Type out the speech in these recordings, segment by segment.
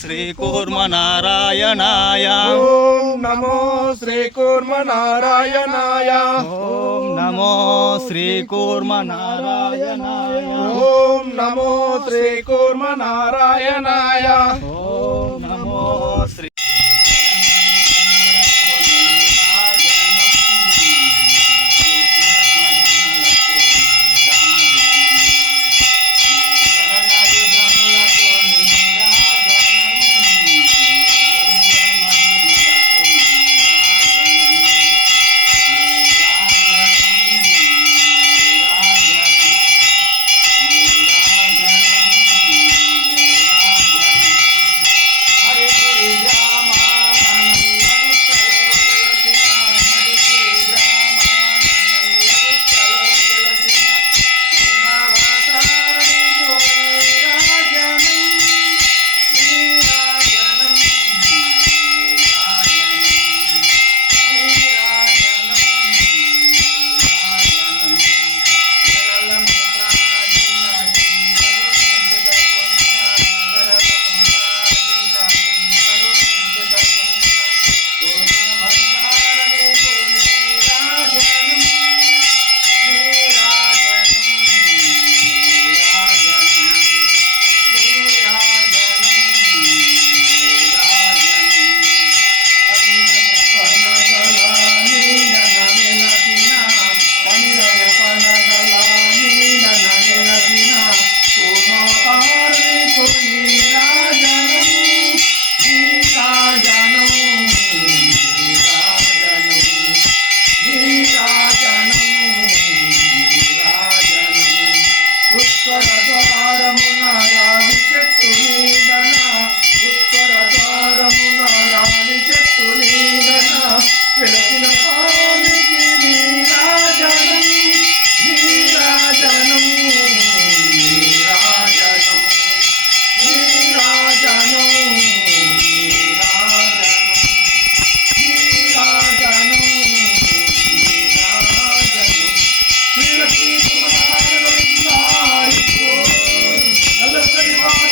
శ్రీకూర్మనారాయణాయ Om Namo శ్రీకూర్మనారాయణాయ Om Namo శ్రీకూర్మనారాయణాయ Om Namo శ్రీకూర్మనారాయణాయ Om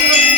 Thank you.